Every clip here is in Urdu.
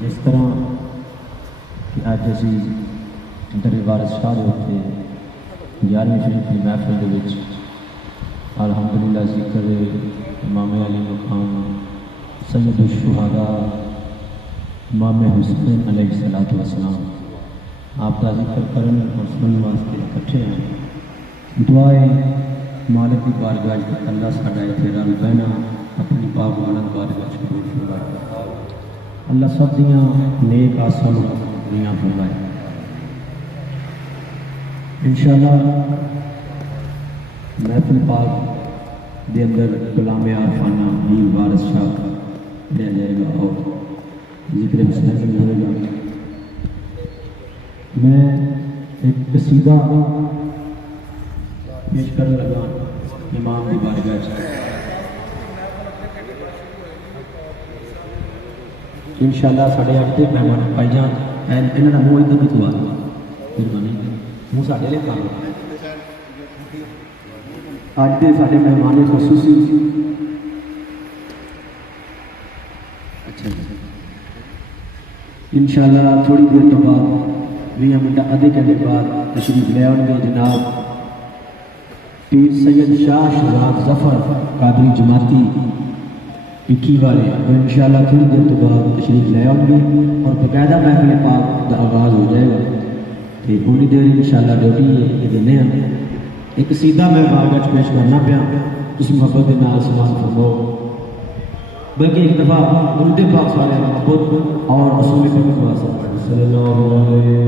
جس طرح کہ اج اسی در وارث شاہ دے اتنے 11ویں شریف کی محفل دے وچ الحمدللہ ذکر امام علی مقام سید الشہداء امام حسین علیہ الصلوۃ والسلام آپ کا ذکر کرنے اور سننے واسطے اکٹھے ہیں. دعائیں مالک کی بارگاہ تک اللہ ساڈا اتنے رل بہنا اپنی پاک مالک بارگاہ قبول فرمائے. اللہ سب دیاں نیک آساں دیاں فرمائے. انشاءاللہ محفل پاک دے اندر کلام عارفانہ میر وارث شاہ لیا جائے گا اور ذکر حسین ہوئے گا. میں ایک قصیدہ پیش کرنے لگا امام کی بارگاہ سے. انشاءاللہ ساڑھے 8 مہمان پائی جان انہوں نے منہ ادھر بھی دعا مہربانی منہ ساڑھے لے کام آج کے ساڑھے مہمان خصوصی اچھا انشاءاللہ تھوڑی دیر تو بعد 20 منٹ آدھے گھنٹے بعد تشریف لے آؤں گے جناب پیر سید شاہ شہزاد ظفر قادری جماعتی پکی والے وہ انشاءاللہ تھوڑی دیر تو بعد تشریف لے آؤں گے اور باقاعدہ محفل پاک کا آغاز ہو جائے گا. تو انہی دیر انشاءاللہ ڈیوٹی یہ دینے ہیں. ایک سیدھا میں بارگاہ پیش کرنا پیا اس محبت کے نال سلام فرماؤ بلکہ ایک دفعہ درود پاک صلی اللہ علیہ وسلم اور رسول کریم صلی اللہ علیہ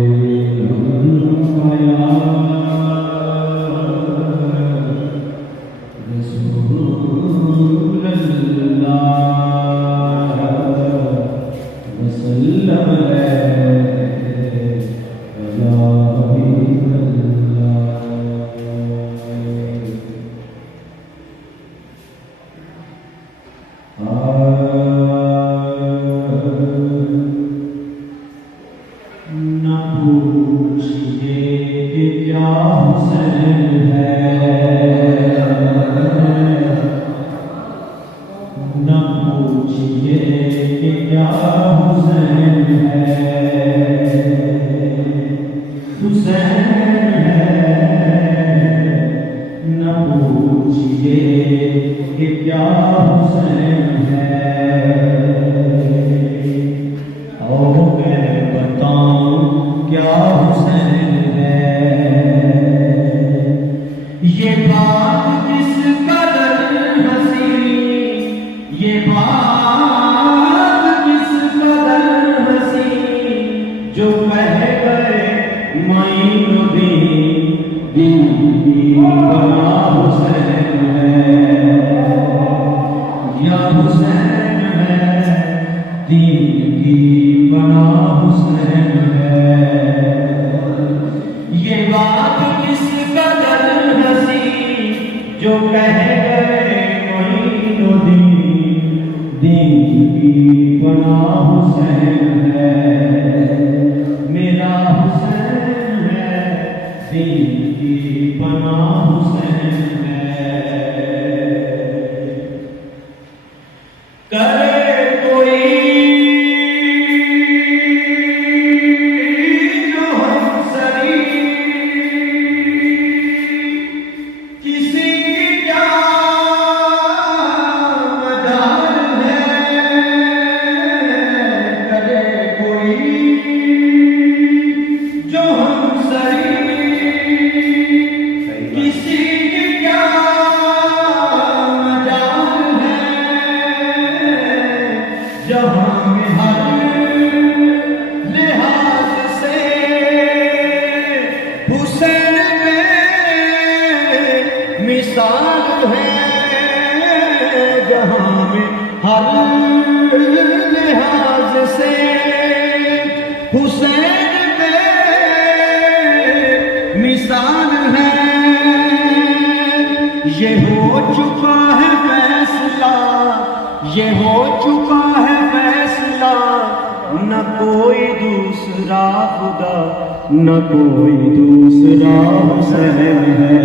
نہ کوئی دوسرا حسین ہے.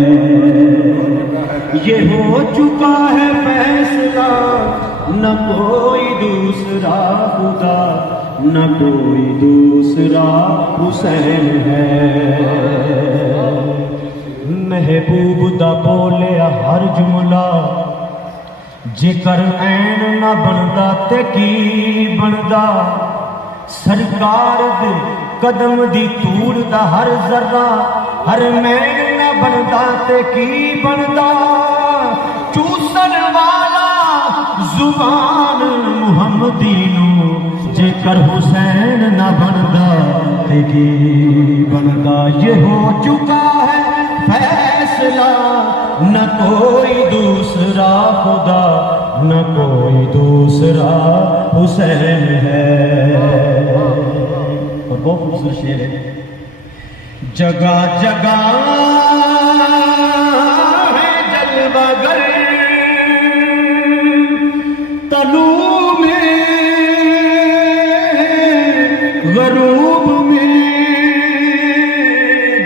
یہ ہو چکا ہے فیصلہ نہ کوئی دوسرا خدا، نہ کوئی دوسرا حسین ہے۔ محبوب دا بولیا ہر جملہ جکر این نہ بندا تے کی بندا، سرکار دے قدم دی توڑ دا ہر ذرہ ہر مین نہ بندا تے کی بندا، چوسن والا زبان محمدی نو جے کر حسین نہ بندا تے کی بندا۔ یہ ہو چکا ہے فیصلہ، نہ کوئی دوسرا خدا، نہ کوئی دوسرا حسین ہے۔ اور بہت خوبصورت شعر ہے۔ جگہ جگہ ہے جلوہ گر طلوع میں غروب میں،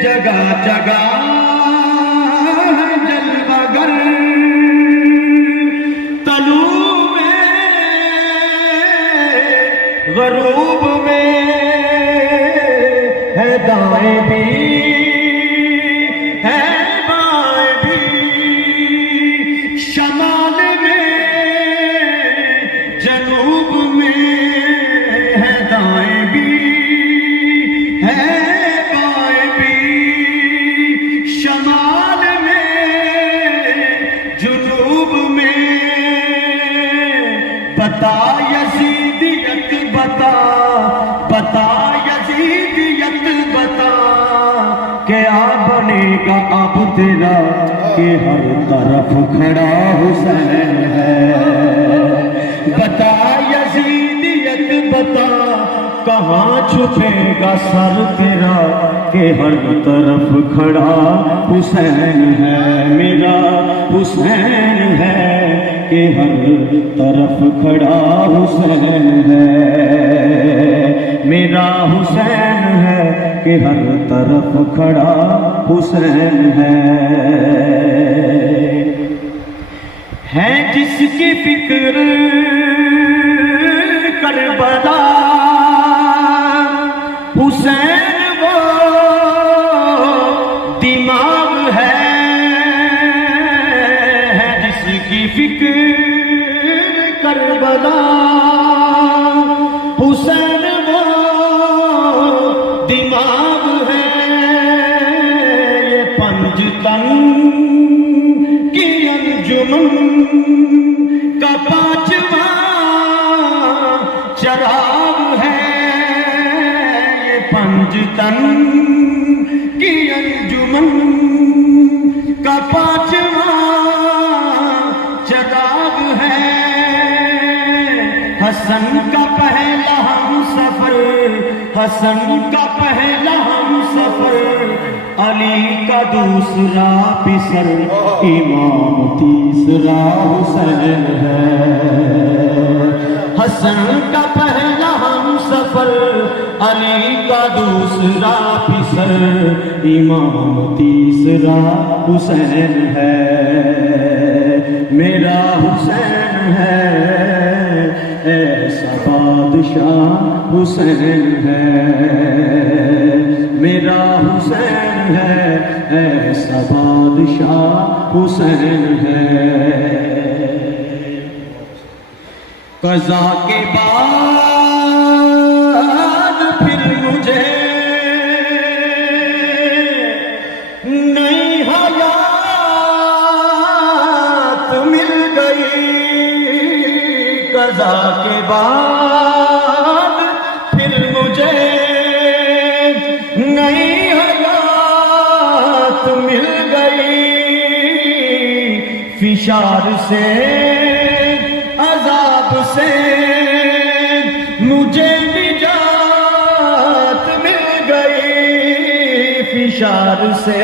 جگہ جگہ ہے جلوہ گر طلوع میں غروب میں، ہے دائیں بھی ہے بائیں بھی، شمال میں جنوب میں، ہے دائیں بھی ہے بائیں بھی، شمال میں جنوب میں، بتا یزیدیت بتا، بتا یزیدیت بتا، کیا بنے گا اب تیرا کہ ہر طرف کھڑا حسین ہے۔ بتا یزیدیت بتا، کہاں چھپے گا سر تیرا کہ ہر طرف کھڑا حسین ہے۔ میرا حسین ہے کہ ہر طرف کھڑا حسین ہے، میرا حسین ہے کہ ہر طرف کھڑا حسین ہے جس کی فکر کربلا حسین وہ دماغ ہے جس کی فکر کربلا حسین وہ دماغ ہے، یہ پنج تن کی انجمن کا پانچواں چراغ ہے، یہ پنج تن کی انجمن کا پانچواں چراغ ہے، حسن کا پہلا ہم سفر، حسن کا پہلا ہم سفر، علی کا دوسرا پسر، امام تیسرا حسین ہے۔ حسن کا پہلا ہم سفر، علی کا دوسرا پسر، امام تیسرا حسین ہے۔ میرا حسین ہے ایسا بادشاہ حسین ہے، میرا حسین ہے ایسا بادشاہ حسین ہے۔ قضا کے بعد پھر مجھے نئی حیات مل گئی، قضا کے بعد پھر مجھے نئی حیات مل گئی، فشار سے عذاب سے مجھے نجات مل گئی، فشار سے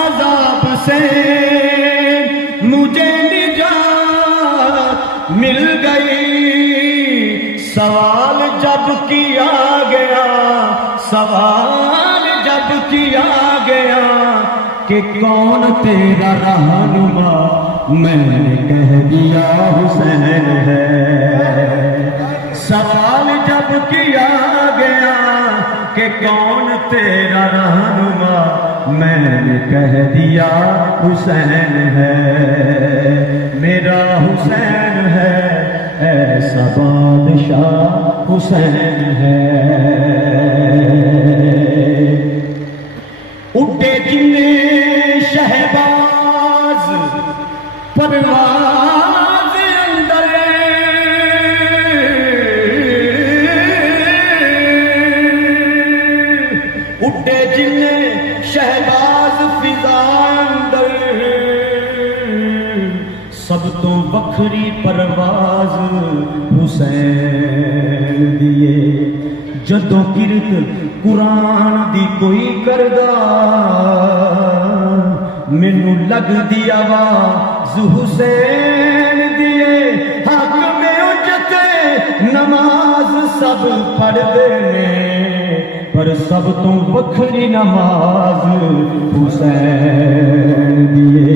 عذاب سے مجھے نجات مل گئی۔ سوال جب کیا گیا، سوال جب کیا گیا کہ کون تیرا رہنما، میں نے کہہ دیا حسین ہے۔ سوال جب کیا گیا کہ کون تیرا رہنما، میں نے کہہ دیا حسین ہے، میرا حسین ہے، ایسا بادشاہ حسین ہے۔ اٹھے جنے شہباز پرواز اندر، اٹھے جنے شہباز فضا اندر، سب تو وکھری پرواز حسین دیے۔ جدوں کرت قرآن دی کوئی کردا، مینوں لگ دی آواز حسین دیے۔ حق میں اجتے نماز سب پڑھدے نے، پر سب تو وکھری نماز حسین دیے۔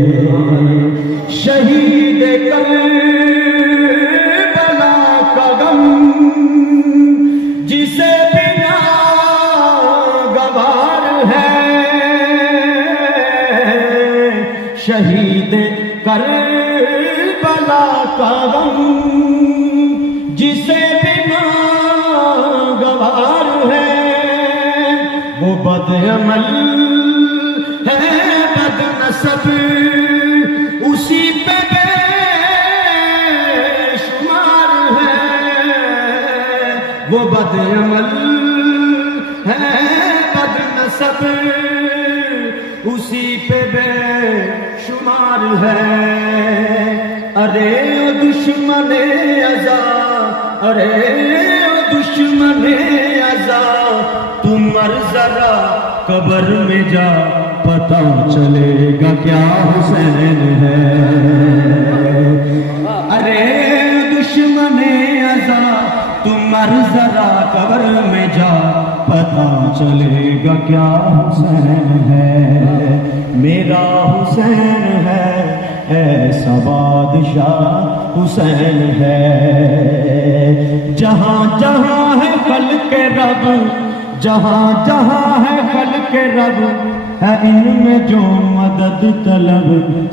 شہید کربلا کا غم جسے بنا گوار ہے، شہید کربلا کا غم جسے بنا گوار ہے، وہ بد عمل ہے بد نسب اسی پہ بے شمار ہے، وہ بد عمل ہے بد نسب اسی پہ بے شمار ہے۔ ارے او دشمن ازا، ارے او دشمن ازا، تم مر ذرا قبر میں جا، پتہ چلے گا کیا حسین ہے۔ ارے دشمن ازا، تم مر ذرا قبر میں جا، پتہ چلے گا کیا حسین ہے۔ میرا حسین ہے، ایسا بادشاہ حسین ہے۔ جہاں جہاں ہے خلق رب، جہاں جہاں ہے خلق رب، ہے ان میں جو مدد طلب،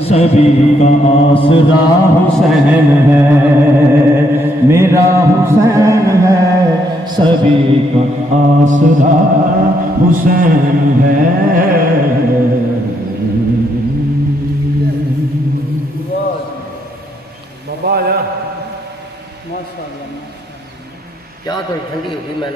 سبھی کا آسرا حسین ہے۔ میرا حسین ہے، سبھی کا آسرا حسین ہے۔ کیا تو ٹھنڈی ہوگی میں